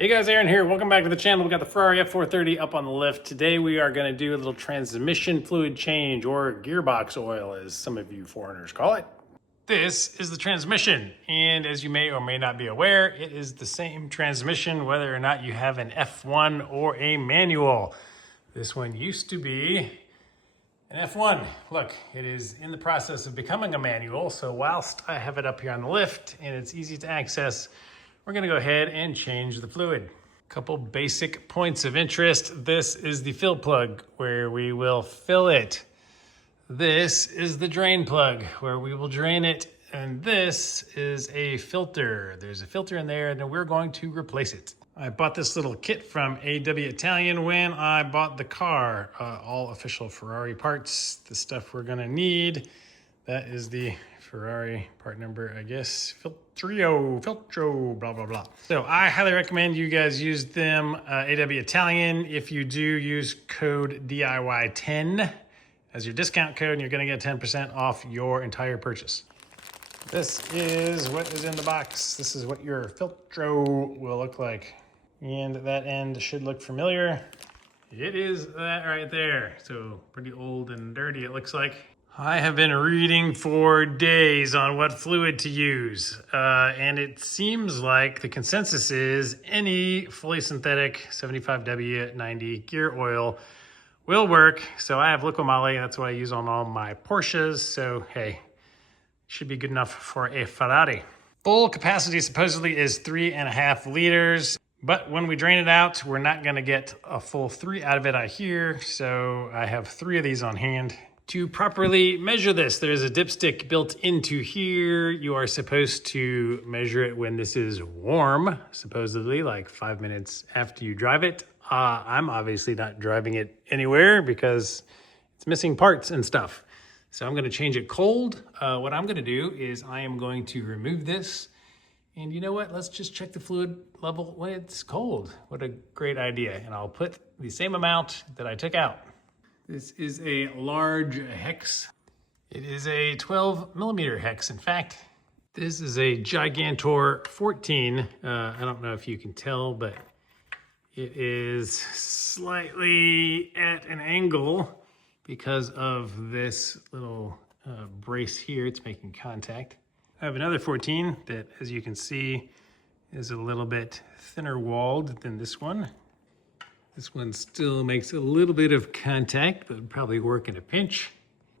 Hey guys, Aaron here. Welcome back to the channel. We got the Ferrari F430 up on the lift. Today we are going to do a little transmission fluid change, or gearbox oil as some of you foreigners call it. This is the transmission, and as you may or may not be aware, it is the same transmission whether or not you have an F1 or a manual. This one used to be an F1. Look, it is in the process of becoming a manual, so whilst I have it up here on the lift and it's easy to access, we're gonna go ahead and change the fluid. Couple basic points of interest. This is the fill plug where we will fill it. This is the drain plug where we will drain it. And this is a filter. There's a filter in there and we're going to replace it. I bought this little kit from AW Italian when I bought the car. All official Ferrari parts, the stuff we're gonna need. That is the Ferrari part number, I guess, Filtro, blah, blah, blah. So I highly recommend you guys use them, AW Italian. If you do, use code DIY10 as your discount code, and you're gonna get 10% off your entire purchase. This is what is in the box. This is what your Filtro will look like. And that end should look familiar. It is that right there. So pretty old and dirty, it looks like. I have been reading for days on what fluid to use, and it seems like the consensus is any fully synthetic 75W90 gear oil will work. So I have Liquimale, that's what I use on all my Porsches, so hey, should be good enough for a Ferrari. Full capacity supposedly is 3.5 liters, but when we drain it out, we're not gonna get a full 3 out of it, I hear, so I have 3 of these on hand. To properly measure this, there's a dipstick built into here. You are supposed to measure it when this is warm, supposedly like 5 minutes after you drive it. I'm obviously not driving it anywhere because it's missing parts and stuff. So I'm gonna change it cold. What I'm gonna do is I am going to remove this. And you know what? Let's just check the fluid level when it's cold. What a great idea. And I'll put the same amount that I took out. This is a large hex. It is a 12 millimeter hex. In fact, this is a Gigantor 14. I don't know if you can tell, but it is slightly at an angle because of this little brace here. It's making contact. I have another 14 that, as you can see, is a little bit thinner walled than this one. This one still makes a little bit of contact, but would probably work in a pinch.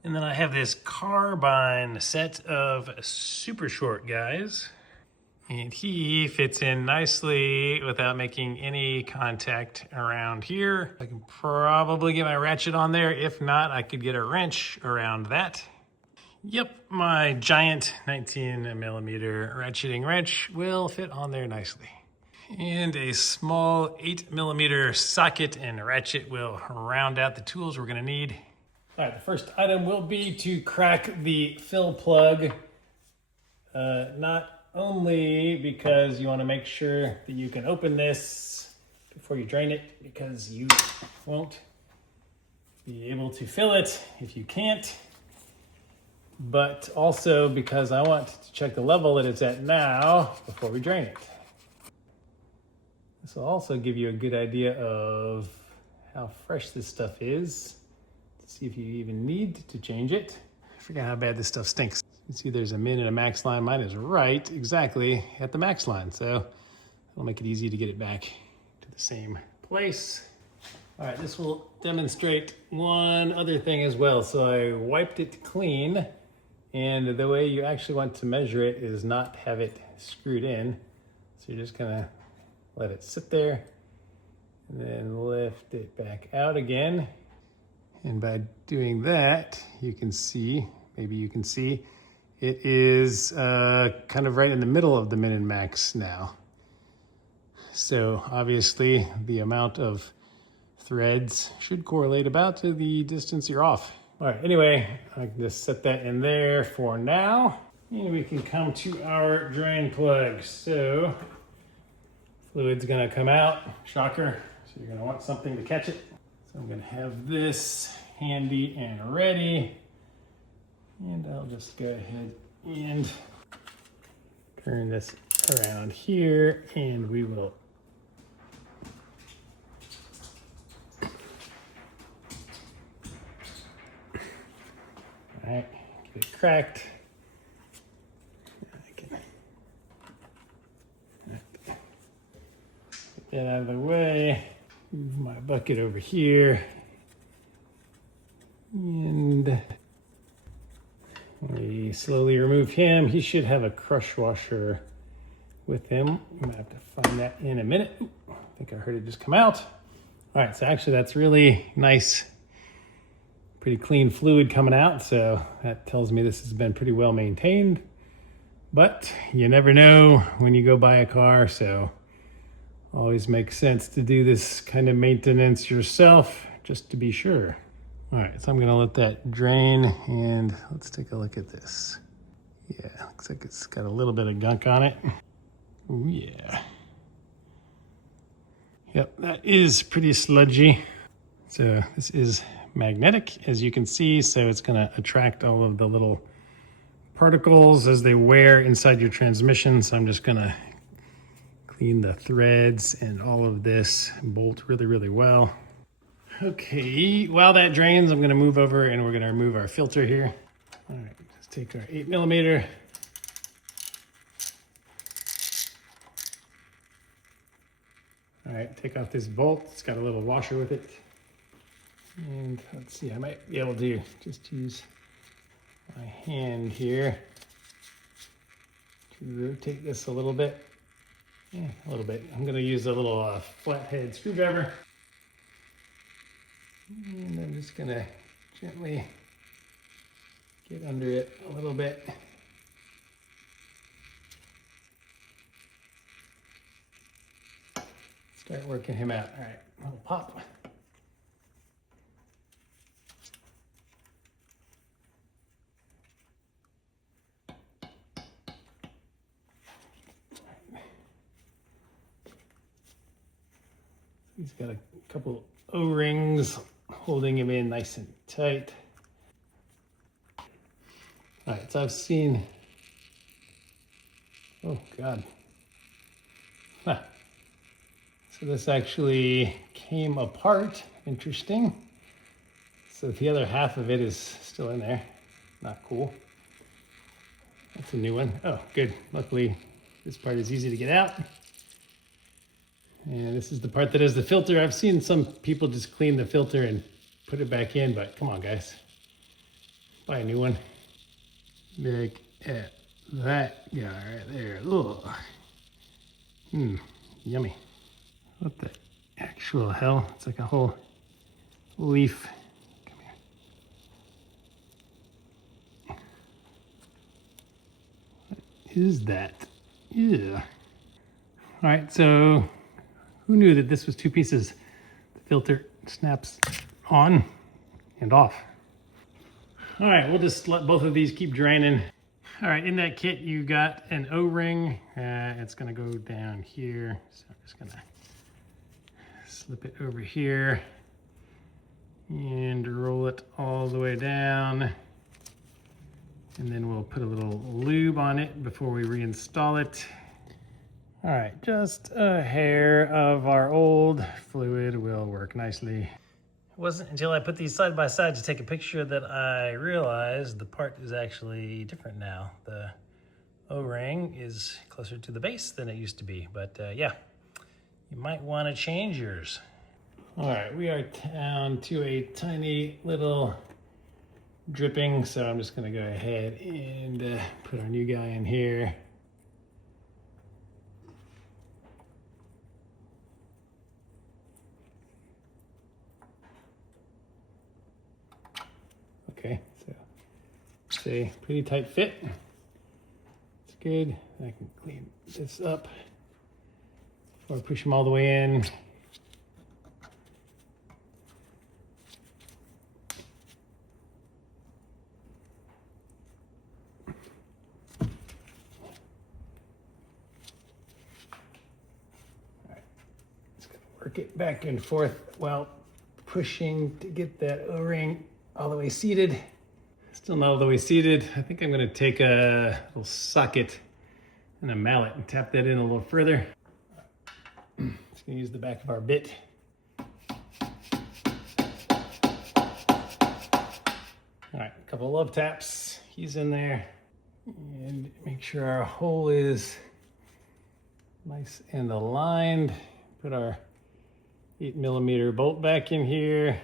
And then I have this carbine set of super short guys. And he fits in nicely without making any contact around here. I can probably get my ratchet on there. If not, I could get a wrench around that. Yep, my giant 19 millimeter ratcheting wrench will fit on there nicely. And a small 8 millimeter socket and ratchet will round out the tools we're gonna need. All right, the first item will be to crack the fill plug. Not only because you wanna make sure that you can open this before you drain it, because you won't be able to fill it if you can't, but also because I want to check the level that it's at now before we drain it. This will also give you a good idea of how fresh this stuff is, to see if you even need to change it. I forget how bad this stuff stinks. You can see there's a min and a max line. Mine is right exactly at the max line, so it'll make it easy to get it back to the same place. All right, this will demonstrate one other thing as well. So I wiped it clean, and the way you actually want to measure it is not have it screwed in. So you're just gonna let it sit there and then lift it back out again. And by doing that, you can see, maybe you can see, it is kind of right in the middle of the min and max now. So obviously the amount of threads should correlate about to the distance you're off. All right, anyway, I can just set that in there for now. And we can come to our drain plug. So fluid's gonna come out, shocker. So you're gonna want something to catch it. So I'm gonna have this handy and ready. And I'll just go ahead and turn this around here and we will All right, get it cracked. Get that out of the way. Move my bucket over here. And we slowly remove him. He should have a crush washer with him. I'm gonna have to find that in a minute. Ooh, I think I heard it just come out. All right, so actually that's really nice, pretty clean fluid coming out. So that tells me this has been pretty well maintained, but you never know when you go buy a car. So always makes sense to do this kind of maintenance yourself, just to be sure. All right, so I'm gonna let that drain and let's take a look at this. Yeah, looks like it's got a little bit of gunk on it. Oh yeah. Yep, that is pretty sludgy. So this is magnetic, as you can see, so it's gonna attract all of the little particles as they wear inside your transmission. So I'm just gonna clean the threads and all of this bolt really, really well. Okay, while that drains, I'm gonna move over and we're gonna remove our filter here. All right, let's take our 8mm. All right, take off this bolt. It's got a little washer with it. And let's see, I might be able to just use my hand here to rotate this a little bit. Yeah, a little bit. I'm gonna use a little flathead screwdriver. And I'm just gonna gently get under it a little bit. Start working him out. All right, little pop. He's got a couple O-rings holding him in nice and tight. All right, so I've seen, oh God. Huh. So this actually came apart, interesting. So the other half of it is still in there, not cool. That's a new one. Oh, good, luckily this part is easy to get out. And this is the part that is the filter. I've seen some people just clean the filter and put it back in, but come on guys, buy a new one. Look at that guy right there. Ugh. Yummy. What the actual hell? It's like a whole leaf. Come here. What is that? Yeah. All right, so who knew that this was two pieces? The filter snaps on and off. All right, we'll just let both of these keep draining. All right, in that kit, you got an O-ring. It's gonna go down here. So I'm just gonna slip it over here and roll it all the way down. And then we'll put a little lube on it before we reinstall it. All right, just a hair of our old fluid will work nicely. It wasn't until I put these side by side to take a picture that I realized the part is actually different now. The O-ring is closer to the base than it used to be, but yeah, you might want to change yours. All right, we are down to a tiny little dripping, so I'm just gonna go ahead and put our new guy in here. Okay, so it's a pretty tight fit. It's good. I can clean this up before I push them all the way in. All right, just gonna work it back and forth while pushing to get that O-ring all the way seated. Still not all the way seated. I think I'm gonna take a little socket and a mallet and tap that in a little further. Just gonna use the back of our bit. All right, couple love taps. He's in there. And make sure our hole is nice and aligned. Put our 8mm bolt back in here.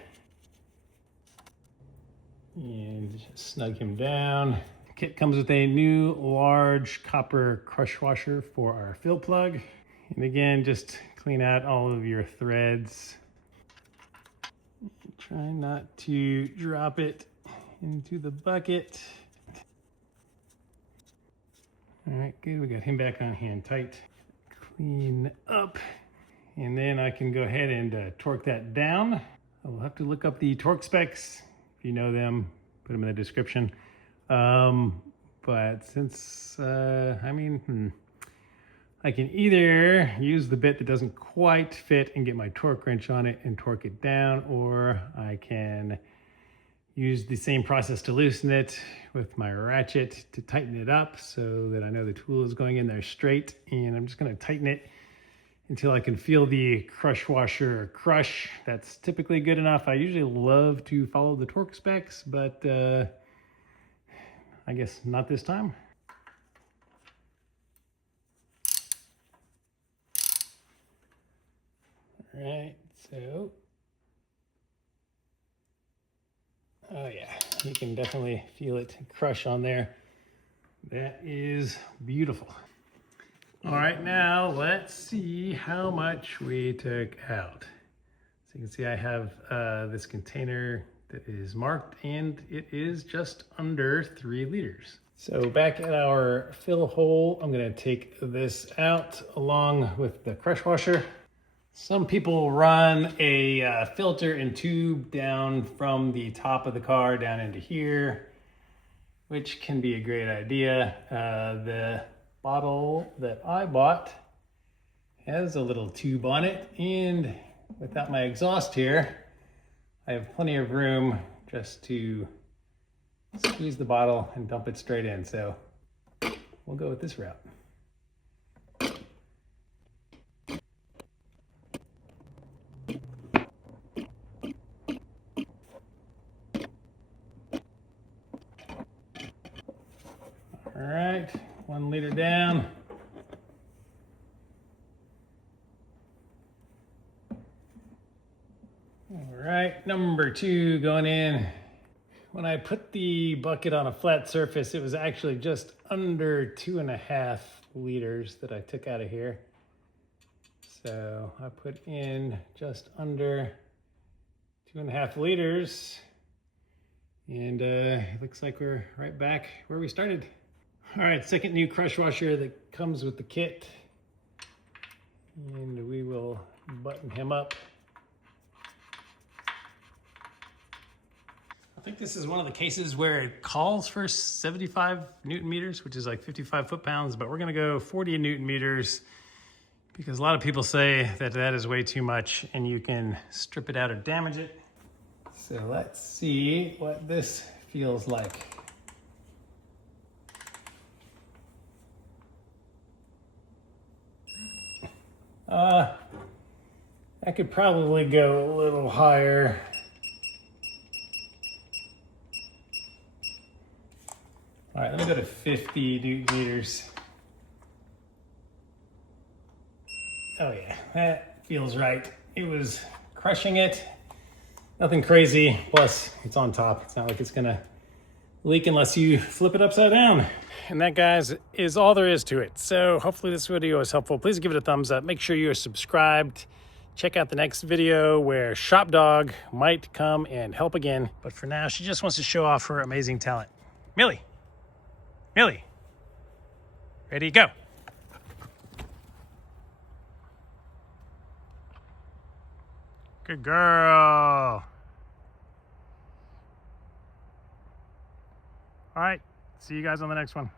And just snug him down. The kit comes with a new large copper crush washer for our fill plug. And again, just clean out all of your threads. Try not to drop it into the bucket. All right, good. We got him back on hand tight. Clean up. And then I can go ahead and torque that down. I'll have to look up the torque specs. If you know them, put them in the description. But since, I can either use the bit that doesn't quite fit and get my torque wrench on it and torque it down, or I can use the same process to loosen it with my ratchet to tighten it up so that I know the tool is going in there straight. And I'm just gonna tighten it until I can feel the crush washer crush. That's typically good enough. I usually love to follow the torque specs, but I guess not this time. All right, so, oh yeah, you can definitely feel it crush on there. That is beautiful. All right, now let's see how much we took out. So you can see I have this container that is marked, and it is just under 3 liters. So back at our fill hole, I'm gonna take this out along with the crush washer. Some people run a filter and tube down from the top of the car down into here, which can be a great idea. The bottle that I bought has a little tube on it, and without my exhaust here, I have plenty of room just to squeeze the bottle and dump it straight in. So we'll go with this route. All right, 1 liter down. All right, number 2 going in. When I put the bucket on a flat surface, it was actually just under 2.5 liters that I took out of here. So I put in just under 2.5 liters. And it looks like we're right back where we started. All right, second new crush washer that comes with the kit. And we will button him up. I think this is one of the cases where it calls for 75 Newton meters, which is like 55 foot-pounds, but we're gonna go 40 Newton meters because a lot of people say that that is way too much and you can strip it out or damage it. So let's see what this feels like. I could probably go a little higher. All right, let me go to 50 Newton meters. Oh yeah, that feels right. It was crushing it. Nothing crazy, plus it's on top. It's not like it's gonna leak unless you flip it upside down. And that, guys, is all there is to it. So hopefully this video was helpful. Please give it a thumbs up. Make sure you're subscribed. Check out the next video where Shop Dog might come and help again. But for now, she just wants to show off her amazing talent. Millie, ready, go. Good girl. All right, see you guys on the next one.